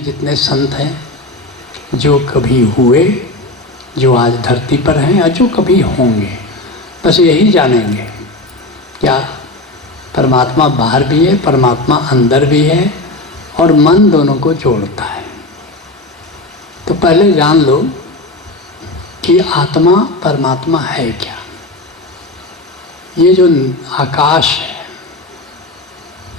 जितने संत हैं, जो कभी हुए, जो आज धरती पर हैं या जो कभी होंगे, बस यही जानेंगे क्या परमात्मा बाहर भी है, परमात्मा अंदर भी है और मन दोनों को जोड़ता है। तो पहले जान लो कि आत्मा परमात्मा है क्या। ये जो आकाश है,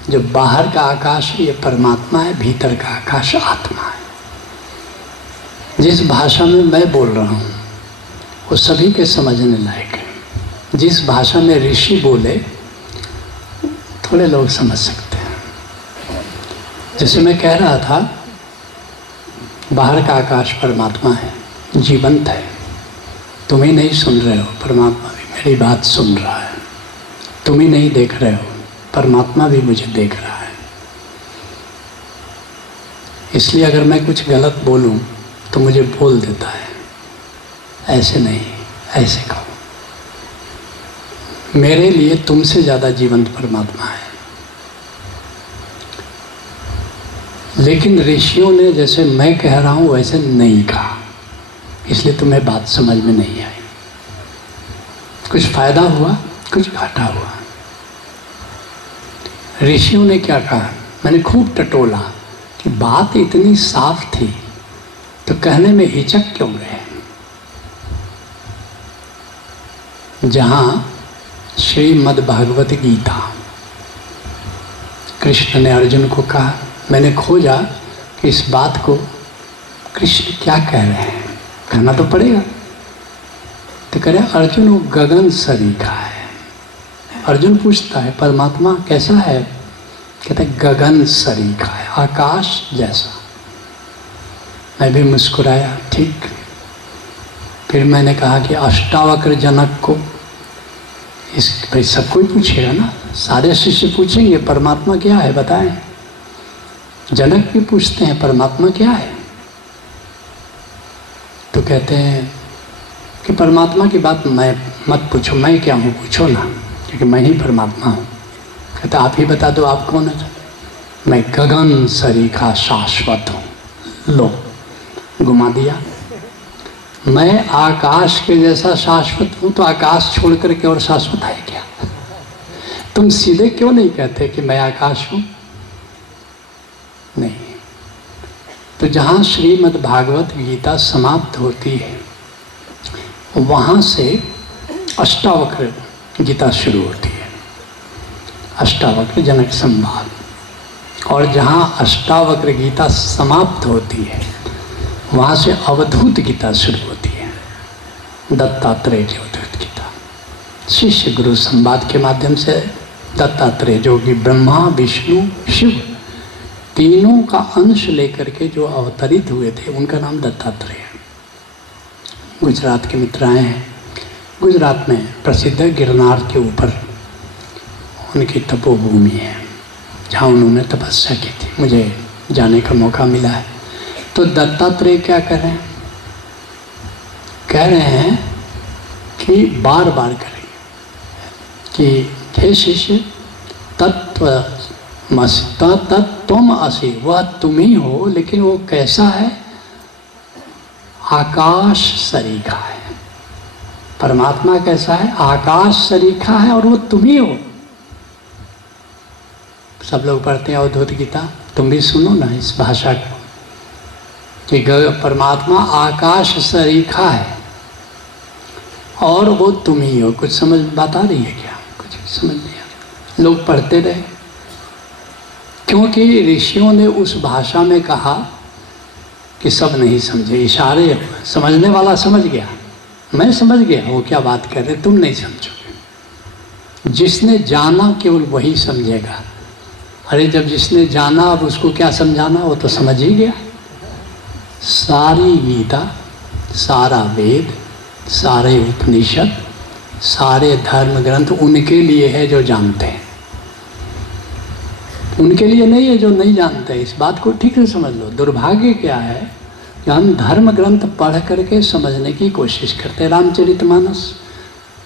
जो बाहर का आकाश है, ये परमात्मा है, भीतर का आकाश आत्मा है। जिस भाषा में मैं बोल रहा हूँ वो सभी के समझने लायक है। जिस भाषा में ऋषि बोले थोड़े लोग समझ सकते हैं। जैसे मैं कह रहा था, बाहर का आकाश परमात्मा है, जीवंत है। तुम ही नहीं सुन रहे हो, परमात्मा भी मेरी बात सुन रहा है। तुम ही नहीं देख रहे हो, परमात्मा भी मुझे देख रहा है। इसलिए अगर मैं कुछ गलत बोलूं तो मुझे बोल देता है, ऐसे नहीं, ऐसे कहो। मेरे लिए तुमसे ज़्यादा जीवंत परमात्मा है। लेकिन ऋषियों ने जैसे मैं कह रहा हूं वैसे नहीं कहा, इसलिए तुम्हें बात समझ में नहीं आई। कुछ फायदा हुआ, कुछ घाटा हुआ। ऋषियों ने क्या कहा, मैंने खूब टटोला कि बात इतनी साफ थी तो कहने में हिचक क्यों गए। जहाँ श्रीमद् भागवत गीता, कृष्ण ने अर्जुन को कहा, मैंने खोजा कि इस बात को कृष्ण क्या कह रहे हैं, कहना तो पड़ेगा। तो कह रहे अर्जुन वो गगन सरीखा है। अर्जुन पूछता है परमात्मा कैसा है, कहते गगन सरीखा है, आकाश जैसा। मैं भी मुस्कुराया, ठीक। फिर मैंने कहा कि अष्टावक्र जनक को, इस भाई सबको ही पूछेगा ना, सारे शिष्य पूछेंगे परमात्मा क्या है बताएं। जनक भी पूछते हैं परमात्मा क्या है। तो कहते हैं कि परमात्मा की बात मैं मत पूछो, मैं क्या हूँ पूछो ना, क्योंकि मैं ही परमात्मा हूँ। कहते आप ही बता दो आप कौन है। मैं गगन सरीखा शाश्वत हूँ। लो, घुमा दिया। मैं आकाश के जैसा शाश्वत हूँ, तो आकाश छोड़ करके और शाश्वत है क्या। तुम सीधे क्यों नहीं कहते कि मैं आकाश हूँ। नहीं। तो जहाँ श्रीमद् भागवत गीता समाप्त होती है वहाँ से अष्टावक्र गीता शुरू होती है, अष्टावक्र जनक संवाद। और जहाँ अष्टावक्र गीता समाप्त होती है वहाँ से अवधूत गीता शुरू होती है, दत्तात्रेय की अवधूत गीता। शिष्य गुरु संवाद के माध्यम से दत्तात्रेय, जो कि ब्रह्मा विष्णु शिव तीनों का अंश लेकर के जो अवतरित हुए थे, उनका नाम दत्तात्रेय है। गुजरात के मित्र आए हैं। गुजरात में प्रसिद्ध है, गिरनार के ऊपर उनकी तपोभूमि है, जहाँ उन्होंने तपस्या की थी। मुझे जाने का मौका मिला है। तो दत्तात्रेय क्या कह रहे हैं, कह रहे हैं कि बार बार करें कि हे शिष्य, तत्त्वम असि, वह तुम ही हो, लेकिन वो कैसा है, आकाश सरीखा है। परमात्मा कैसा है, आकाश सरीखा है और वो तुम ही हो। सब लोग पढ़ते हैं अवधूत गीता, तुम भी सुनो ना इस भाषा को कि परमात्मा आकाश सरीखा है और वो तुम ही हो। कुछ समझ बात आ रही है क्या, कुछ समझ नहीं आ रहा। लोग पढ़ते रहे, क्योंकि ऋषियों ने उस भाषा में कहा कि सब नहीं समझे, इशारे, समझने वाला समझ गया, मैं समझ गया वो क्या बात कर रहे, तुम नहीं समझोगे। जिसने जाना केवल वही समझेगा। अरे जब जिसने जाना अब उसको क्या समझाना, वो तो समझ ही गया। सारी गीता, सारा वेद, सारे उपनिषद, सारे धर्म ग्रंथ उनके लिए है जो जानते हैं, उनके लिए नहीं है जो नहीं जानते। इस बात को ठीक से समझ लो। दुर्भाग्य क्या है कि हम धर्म ग्रंथ पढ़ करके समझने की कोशिश करते हैं। रामचरितमानस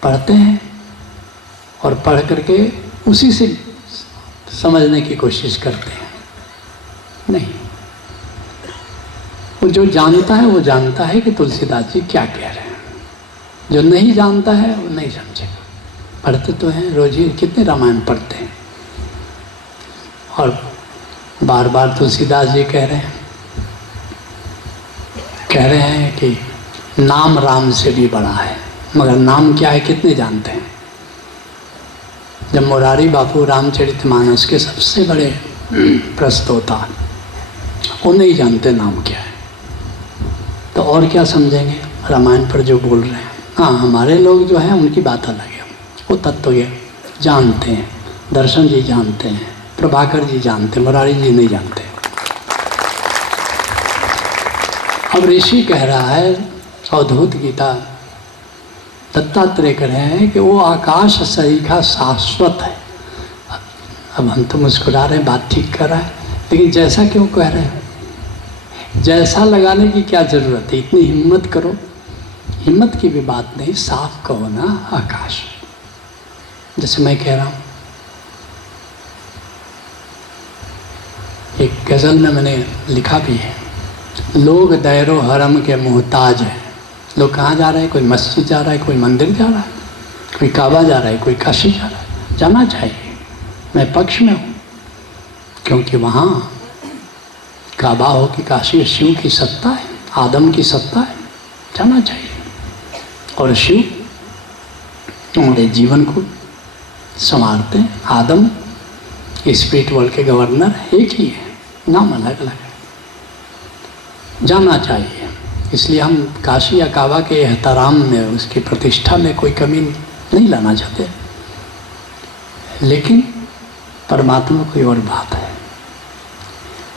पढ़ते हैं और पढ़ करके उसी से समझने की कोशिश करते हैं। नहीं, जो जानता है वो जानता है कि तुलसीदास जी क्या कह रहे हैं, जो नहीं जानता है वो नहीं समझेगा। पढ़ते तो हैं रोज ही, कितने रामायण पढ़ते हैं, और बार बार तुलसीदास जी कह रहे हैं कि नाम राम से भी बड़ा है, मगर नाम क्या है कितने जानते हैं। जब मुरारी बापू रामचरितमानस के सबसे बड़े प्रस्तोता, वो नहीं जानते नाम क्या है, तो और क्या समझेंगे रामायण पर जो बोल रहे हैं। हाँ, हमारे लोग जो हैं उनकी बात अलग है, वो तत्व ये जानते हैं, दर्शन जी जानते हैं, प्रभाकर जी जानते हैं, मुरारी जी नहीं जानते। अब ऋषि कह रहा है, अवधूत गीता दत्तात्रेय कह रहे हैं कि वो आकाश सरीखा शाश्वत है। अब हम तो मुस्कुरा रहे हैं, बात ठीक कर रहा है, लेकिन जैसा क्यों कह रहे हैं? जैसा लगाने की क्या ज़रूरत है? इतनी हिम्मत करो, हिम्मत की भी बात नहीं, साफ कहो ना आकाश। जैसे मैं कह रहा हूँ, एक गज़ल में मैंने लिखा भी है, लोग दैरो हरम के मोहताज हैं। लोग कहाँ जा रहे हैं? कोई मस्जिद जा रहा है, कोई मंदिर जा रहा है, कोई काबा जा रहा है, कोई काशी जा रहा है। जाना चाहिए, मैं पक्ष में हूँ, क्योंकि वहाँ काबा हो कि काशी, शिव की सत्ता है, आदम की सत्ता है, जाना चाहिए। और शिव हमारे जीवन को संवारते हैं, आदम स्पिरिट वर्ल्ड के गवर्नर एक ही है, नाम अलग अलग है, जाना चाहिए। इसलिए हम काशी या काबा के एहतराम में, उसकी प्रतिष्ठा में कोई कमी नहीं लाना चाहते, लेकिन परमात्मा कोई और बात है,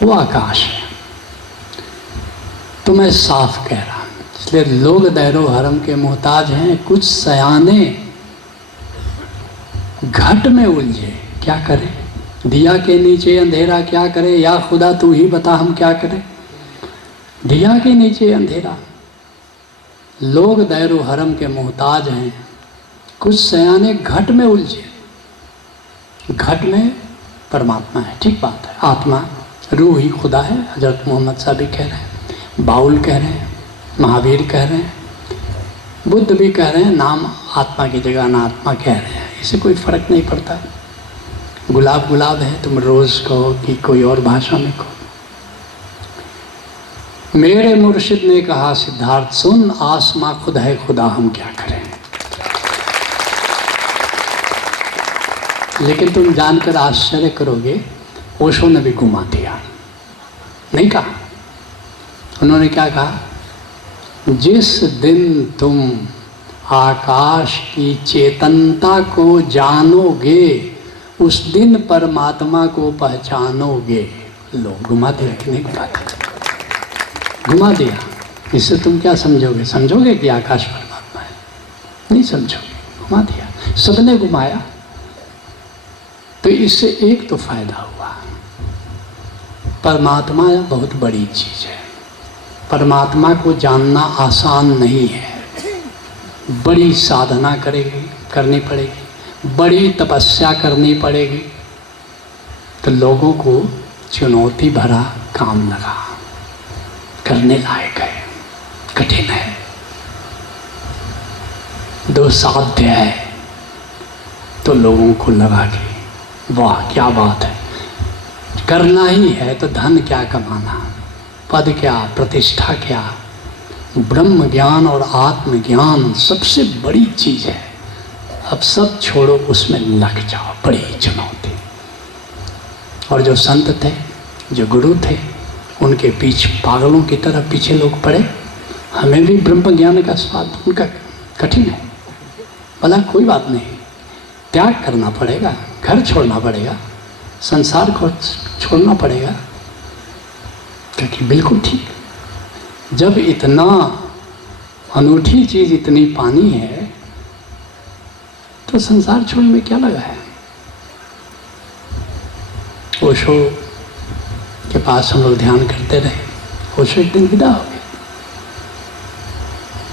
वो आकाश है। तो मैं साफ कह रहा हूँ, इसलिए लोग दैरो हरम के मोहताज हैं, कुछ सयाने घट में उलझे, क्या करें? दिया के नीचे अंधेरा क्या करे, या खुदा तू ही बता हम क्या करें। दिया के नीचे अंधेरा, लोग दैरो हरम के मोहताज हैं, कुछ सयाने घट में उलझे। घट में परमात्मा है, ठीक बात है, आत्मा रूह ही खुदा है। हजरत मोहम्मद साहब भी कह रहे हैं, बाउल कह रहे हैं, महावीर कह रहे हैं, बुद्ध भी कह रहे हैं, नाम आत्मा की जगह अनात्मा कह रहे हैं, इससे कोई फर्क नहीं पड़ता। गुलाब गुलाब है, तुम रोज़ कहो कि कोई और भाषा में कहो। मेरे मुर्शिद ने कहा सिद्धार्थ सुन, आसमां खुद है खुदा हम क्या करें। लेकिन तुम जानकर आश्चर्य करोगे, ओशो ने भी घुमा दिया, नहीं कहा। उन्होंने क्या कहा? जिस दिन तुम आकाश की चेतनता को जानोगे, उस दिन परमात्मा को पहचानोगे। लो, घुमा दिया कि नहीं घुमा दिया? घुमा दिया। इससे तुम क्या समझोगे? समझोगे कि आकाश परमात्मा है? नहीं समझोगे, घुमा दिया, सबने घुमाया। तो इससे एक तो फायदा हुआ, परमात्मा बहुत बड़ी चीज़ है, परमात्मा को जानना आसान नहीं है, बड़ी साधना करनी पड़ेगी, बड़ी तपस्या करनी पड़ेगी। तो लोगों को चुनौती भरा काम लगा, करने लायक है, कठिन है, दुस्साध्य है। तो लोगों को लगा कि वाह क्या बात है, करना ही है तो धन क्या कमाना, पद क्या, प्रतिष्ठा क्या, ब्रह्म ज्ञान और आत्मज्ञान सबसे बड़ी चीज़ है। अब सब छोड़ो, उसमें लग जाओ, बड़ी चुनौती। और जो संत थे, जो गुरु थे, उनके पीछे पागलों की तरह पीछे लोग पड़े। हमें भी ब्रह्म ज्ञान का स्वाद उनका कठिन है, भला कोई बात नहीं, त्याग करना पड़ेगा, घर छोड़ना पड़ेगा, संसार को छोड़ना पड़ेगा, क्योंकि बिल्कुल ठीक। जब इतना अनूठी चीज़ इतनी पानी है तो संसार छोड़ने में क्या लगा है। ओशो के पास हम लोग ध्यान करते रहे, ओशो एक दिन विदा हो गए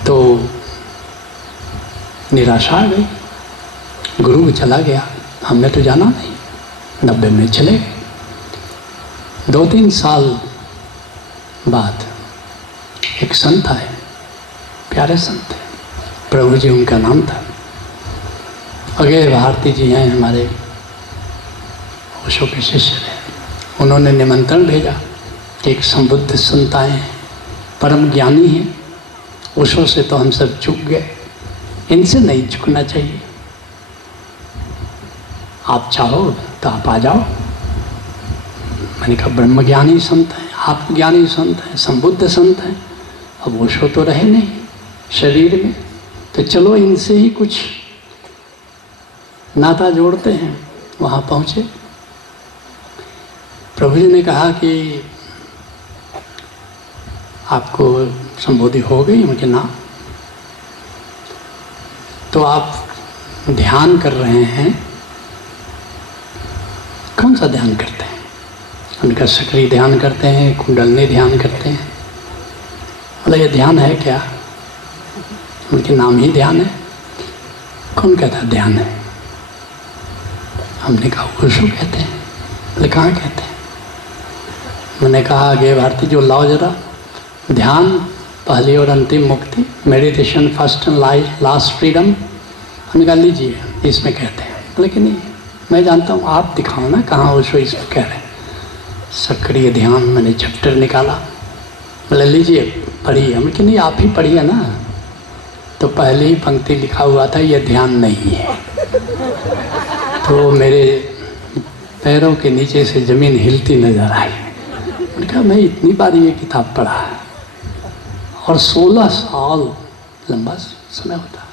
तो निराशा आ गई, गुरु चला गया, हमने तो जाना नहीं, 90 में चले गए। 2-3 साल बाद संत आए, प्यारे संत थे, प्रभु जी उनका नाम था। अजय भारती जी हैं हमारे ओशो के शिष्य हैं, उन्होंने निमंत्रण भेजा कि एक संबुद्ध संत आए हैं, परम ज्ञानी हैं, ओशो से तो हम सब चूक गए, इनसे नहीं झुकना चाहिए, आप चाहो तो आप आ जाओ। मैंने कहा ब्रह्मज्ञानी संत हैं, आत्मज्ञानी संत हैं, संबुद्ध संत हैं, अब ओशो तो रहे नहीं शरीर में, तो चलो इनसे ही कुछ नाता जोड़ते हैं। वहाँ पहुँचे, प्रभु जी ने कहा कि आपको संबोधि हो गई? मुझे ना, तो आप ध्यान कर रहे हैं, कौन सा ध्यान करते हैं? उनका सक्रिय ध्यान करते हैं, कुंडलनी ध्यान करते हैं। बोला ये ध्यान है क्या? उनके नाम ही ध्यान है। कौन कहता ध्यान है? हमने कहा ओशो कहते हैं। बोले कहाँ कहते हैं? मैंने कहा आगे भारती जो लाओ जरा, ध्यान पहली और अंतिम मुक्ति, meditation first and last freedom. हमने कहा लीजिए इसमें कहते हैं। बोले कि नहीं मैं जानता हूँ, आप दिखाओ ना कहाँ ओशो इसमें कह रहे हैं। सक्रिय ध्यान, मैंने चैप्टर निकाला, बोले लीजिए पढ़िए। हम कि नहीं आप ही पढ़िए ना, तो पहले ही पंक्ति लिखा हुआ था ये ध्यान नहीं है। तो मेरे पैरों के नीचे से ज़मीन हिलती नज़र आई। मैंने कहा मैं इतनी बार ये किताब पढ़ा है, और 16 साल लंबा समय होता है,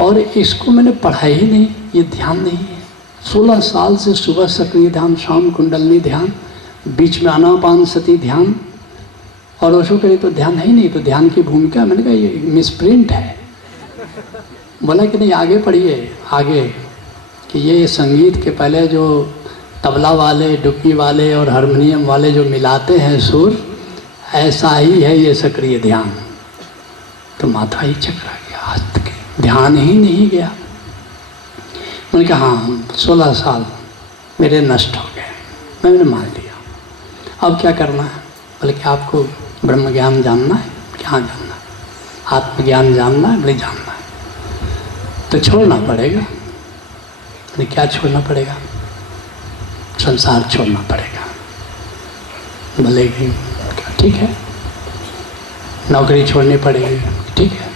और इसको मैंने पढ़ा ही नहीं, ये ध्यान नहीं है। 16 साल से सुबह सक्रिय ध्यान, शाम कुंडलनी ध्यान, बीच में आनापानसति ध्यान, और ओशो करे तो ध्यान है ही नहीं, तो ध्यान की भूमिका। मैंने कहा ये मिसप्रिंट है। बोला कि नहीं आगे पढ़िए, आगे कि ये संगीत के पहले जो तबला वाले, डुक्की वाले और हारमोनियम वाले जो मिलाते हैं सुर, ऐसा ही है ये सक्रिय ध्यान। तो माथा ही चकरा गया, आज तक ध्यान ही नहीं गया। मैंने कहा हाँ 16 साल मेरे नष्ट हो गए, मैंने मान लिया। अब क्या करना है? बोले कि आपको ब्रह्म ज्ञान जानना है। क्या जानना है? आत्मज्ञान जानना है। बोले जानना है तो छोड़ना पड़ेगा। बोले क्या छोड़ना पड़ेगा? संसार छोड़ना पड़ेगा। बोले कि ठीक है, नौकरी छोड़नी पड़ेगी। ठीक है,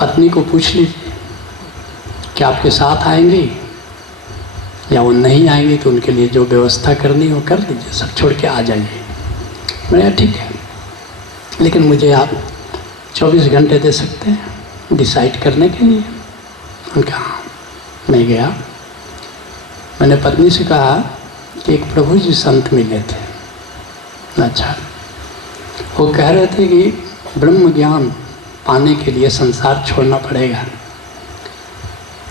पत्नी को पूछ लीजिए कि आपके साथ आएंगी, या वो नहीं आएंगी तो उनके लिए जो व्यवस्था करनी हो कर लीजिए, सब छोड़ के आ जाइए। मैंने ठीक है, लेकिन मुझे आप 24 घंटे दे सकते हैं डिसाइड करने के लिए। उनका हाँ। मैं गया, मैंने पत्नी से कहा कि एक प्रभु जी संत मिले थे। अच्छा, वो कह रहे थे कि ब्रह्म ज्ञान पाने के लिए संसार छोड़ना पड़ेगा,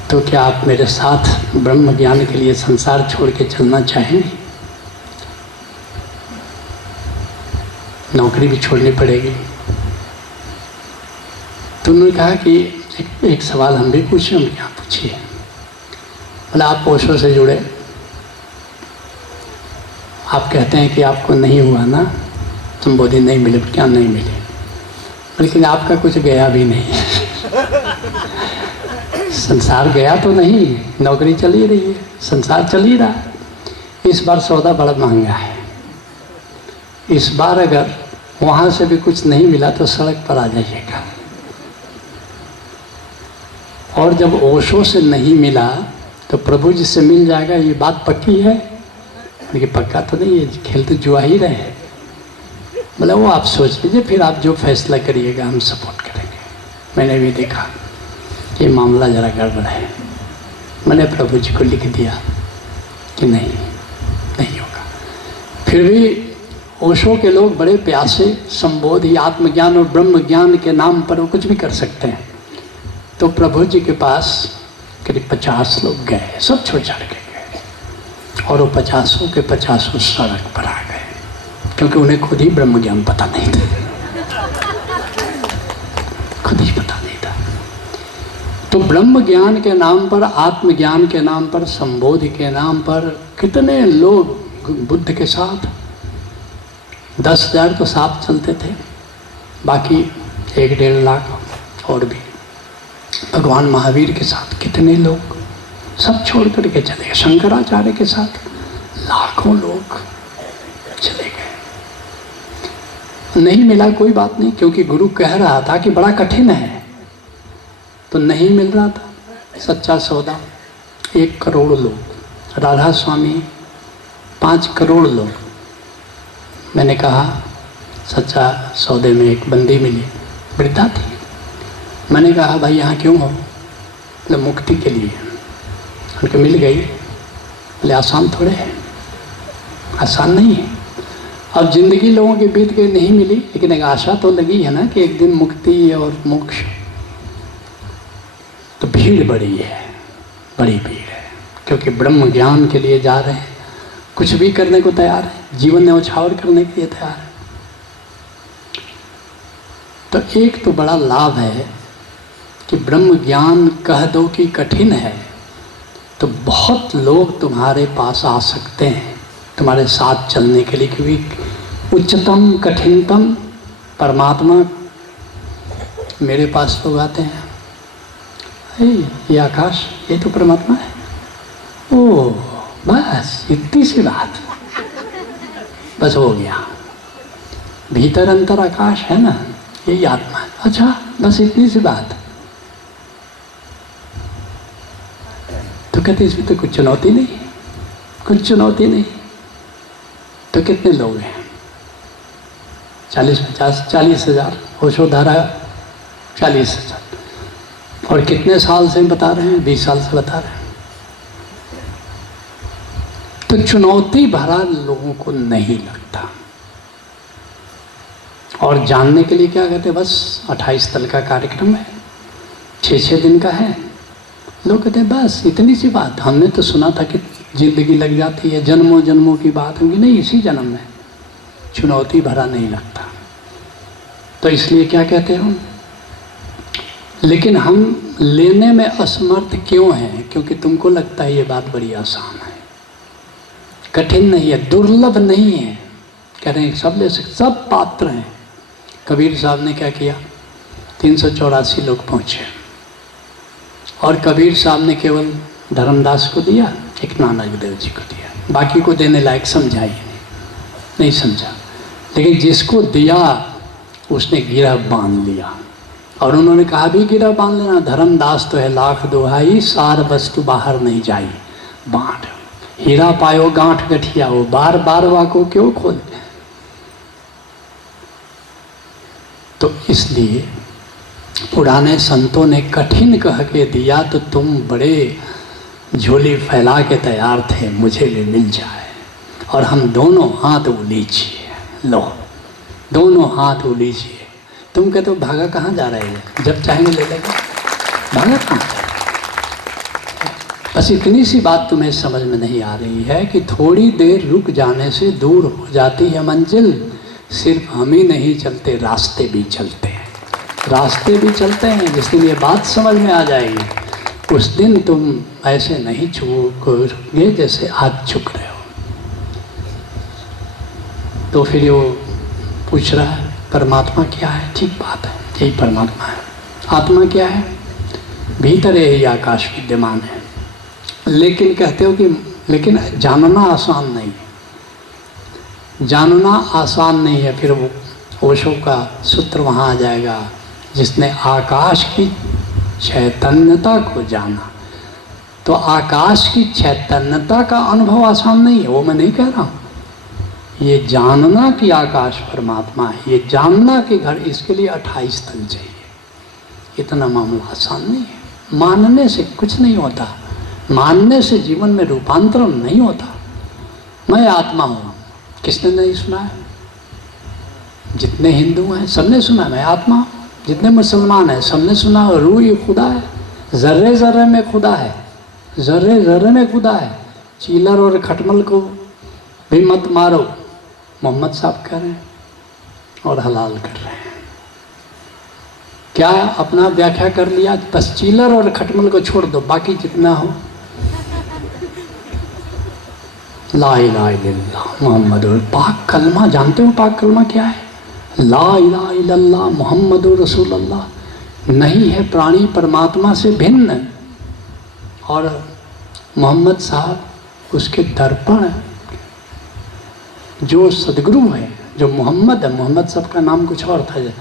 तो क्या आप मेरे साथ ब्रह्म ज्ञान के लिए संसार छोड़ के चलना चाहेंगे? नौकरी भी छोड़नी पड़ेगी। तो उन्होंने कहा कि एक सवाल हम भी पूछें। हम क्या पूछिए? बोले आप ओशो से जुड़े, आप कहते हैं कि आपको नहीं हुआ ना संबोधि, नहीं मिले। क्या नहीं मिले? लेकिन आपका कुछ गया भी नहीं। संसार गया तो नहीं, नौकरी चल ही रही है, संसार चल ही रहा है। इस बार सौदा बड़ा महंगा है। इस बार अगर वहाँ से भी कुछ नहीं मिला तो सड़क पर आ जाइएगा। और जब ओशो से नहीं मिला तो प्रभु जी से मिल जाएगा, ये बात पक्की है? लेकिन पक्का तो नहीं है, खेल तो जुआ ही रहे हैं। मतलब वो आप सोच लीजिए, फिर आप जो फैसला करिएगा हम सपोर्ट करेंगे। मैंने भी देखा ये मामला ज़रा गड़बड़ है, मैंने प्रभु जी को लिख दिया कि नहीं होगा। फिर भी ओशो के लोग बड़े प्यासे, संबोधि, आत्मज्ञान और ब्रह्म ज्ञान के नाम पर वो कुछ भी कर सकते हैं। तो प्रभु जी के पास करीब 50 लोग गए, सब छोड़ छाड़ के गए, और वो 50 के 50 सड़क पर आ गए, क्योंकि उन्हें खुद ही ब्रह्म ज्ञान पता नहीं था, खुद ही पता नहीं था। तो ब्रह्म ज्ञान के नाम पर, आत्मज्ञान के नाम पर, संबोधि के नाम पर कितने लोग बुद्ध के साथ 10,000 तो साथ चलते थे। बाकी 1-1.5 लाख और भी। भगवान महावीर के साथ कितने लोग सब छोड़ करके चले गए। शंकराचार्य के साथ लाखों लोग चले गए। नहीं मिला कोई बात नहीं, क्योंकि गुरु कह रहा था कि बड़ा कठिन है, तो नहीं मिल रहा था। सच्चा सौदा 1 करोड़ लोग, राधा स्वामी 5 करोड़ लोग। मैंने कहा सच्चा सौदे में एक बंदी मिली, वृद्धा थी। मैंने कहा भाई यहाँ क्यों हो? बोले मुक्ति के लिए। उनको मिल गई। बोले आसान थोड़े है, आसान नहीं है। अब जिंदगी लोगों की बीत गई, नहीं मिली, लेकिन एक आशा तो लगी है ना कि एक दिन मुक्ति और मोक्ष। तो भीड़ बड़ी है, बड़ी भीड़ है, क्योंकि ब्रह्म ज्ञान के लिए जा रहे हैं, कुछ भी करने को तैयार है, जीवन न्यौछावर करने के लिए तैयार है। तो एक तो बड़ा लाभ है कि ब्रह्म ज्ञान कह दो कि कठिन है, तो बहुत लोग तुम्हारे पास आ सकते हैं तुम्हारे साथ चलने के लिए, क्योंकि उच्चतम कठिनतम परमात्मा मेरे पास लोग आते हैं। ये आकाश, ये तो परमात्मा है। ओह बस इतनी सी बात, बस हो गया। भीतर अंतर आकाश है ना, यही आत्मा है। अच्छा बस इतनी सी बात। तो कहते इसमें तो कुछ चुनौती नहीं, कुछ चुनौती नहीं। तो कितने लोग हैं? 40,000 होशोधारा 40,000। और कितने साल से बता रहे हैं? 20 साल से बता रहे हैं। तो चुनौती भरा लोगों को नहीं लगता। और जानने के लिए क्या कहते हैं? बस 28 तल का कार्यक्रम है, 6-6 दिन का है। लोग कहते हैं बस इतनी सी बात। हमने तो सुना था कि जिंदगी लग जाती है, जन्मों जन्मों की बात होगी। नहीं, इसी जन्म में। चुनौती भरा नहीं लगता। तो इसलिए क्या कहते हैं हम? लेकिन हम लेने में असमर्थ क्यों हैं? क्योंकि तुमको लगता है ये बात बड़ी आसान है, कठिन नहीं है, दुर्लभ नहीं है। कह रहे हैं सब ले सकते, सब पात्र हैं। कबीर साहब ने क्या किया? 384 लोग पहुँचे, और कबीर साहब ने केवल धर्मदास को दिया, एक नानक देव जी को दिया, बाकी को देने लायक समझा ही नहीं समझा। लेकिन जिसको दिया उसने गिरह बांध लिया, और उन्होंने कहा भी गिरह बांध लेना। धर्मदास तो है लाख दुहाई, सार वस्तु बाहर नहीं जाई। बांट हीरा पायो गांठ गठिया हो, बार बार वाको क्यों खोले। तो इसलिए पुराने संतों ने कठिन कह के दिया, तो तुम बड़े झोली फैला के तैयार थे मुझे भी मिल जाए। और हम दोनों हाथ उलीजिए, लो दोनों हाथ उलीजिए। तुम कहते हो भागा कहाँ जा रहे हैं? जब चाहेंगे ले लेंगे, भागा कहाँ? बस इतनी सी बात तुम्हें समझ में नहीं आ रही है कि थोड़ी देर रुक जाने से दूर हो जाती है मंजिल। सिर्फ हम ही नहीं चलते, रास्ते भी चलते हैं, रास्ते भी चलते हैं। जिस दिन ये बात समझ में आ जाएगी उस दिन तुम ऐसे नहीं झुकोगे जैसे आज झुक रहे हो। तो फिर वो पूछ रहा है परमात्मा क्या है? ठीक बात है, यही परमात्मा है। आत्मा क्या है? भीतर यही आकाश विद्यमान है। लेकिन कहते हो कि लेकिन जानना आसान नहीं है, जानना आसान नहीं है। फिर वो ओशो का सूत्र वहाँ आ जाएगा, जिसने आकाश की चैतन्यता को जाना। तो आकाश की चैतन्यता का अनुभव आसान नहीं है, वो मैं नहीं कह रहा हूँ। ये जानना कि आकाश परमात्मा है, ये जानना कि घर, इसके लिए 28 तल चाहिए। इतना मामला आसान नहीं है। मानने से कुछ नहीं होता, मानने से जीवन में रूपांतरण नहीं होता। मैं आत्मा हूँ, किसने नहीं सुना है? जितने हिंदू हैं सबने सुना है मैं आत्मा हूँ। जितने मुसलमान हैं सबने सुना है रूह ही खुदा है, जर्रे जर्रे में खुदा है, जर्रे जर्रे में खुदा है। चीलर और खटमल को भी मत मारो, मोहम्मद साहब कह रहे हैं, और हलाल कर रहे हैं। क्या अपना व्याख्या कर लिया? बस चीलर और खटमल को छोड़ दो, बाकी जितना हो ला इलाहा इल्लल्लाह मोहम्मद। और पाक कलमा जानते हो? पाक कलमा क्या है? ला इलाहा इल्लल्लाह मुहम्मदुर रसूलुल्लाह नहीं है प्राणी परमात्मा से भिन्न। और मोहम्मद साहब उसके दर्पण, जो सदगुरु है, जो मोहम्मद है, मोहम्मद साहब का नाम कुछ और था,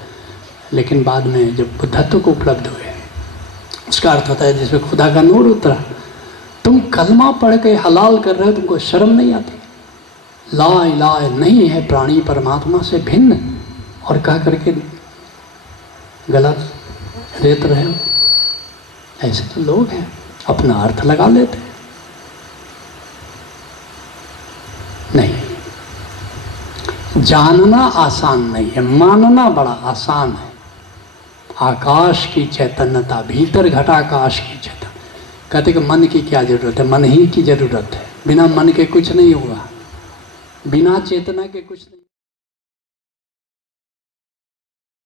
लेकिन बाद में जब बुद्धत्व को उपलब्ध हुए उसका अर्थ होता है जिसमें खुदा का नूर उतरा। तुम कलमा पढ़ के हलाल कर रहे हो, तुमको शर्म नहीं आती? ला इलाहा नहीं है प्राणी परमात्मा से भिन्न और कह करके गलत देते रहे हो। ऐसे तो लोग हैं, अपना अर्थ लगा लेते। नहीं, जानना आसान नहीं है, मानना बड़ा आसान है। आकाश की चैतन्यता, भीतर घटा आकाश की चैतन्य। कहते कि मन की क्या जरूरत है? मन ही की जरूरत है। बिना मन के कुछ नहीं होगा, बिना चेतना के कुछ नहीं।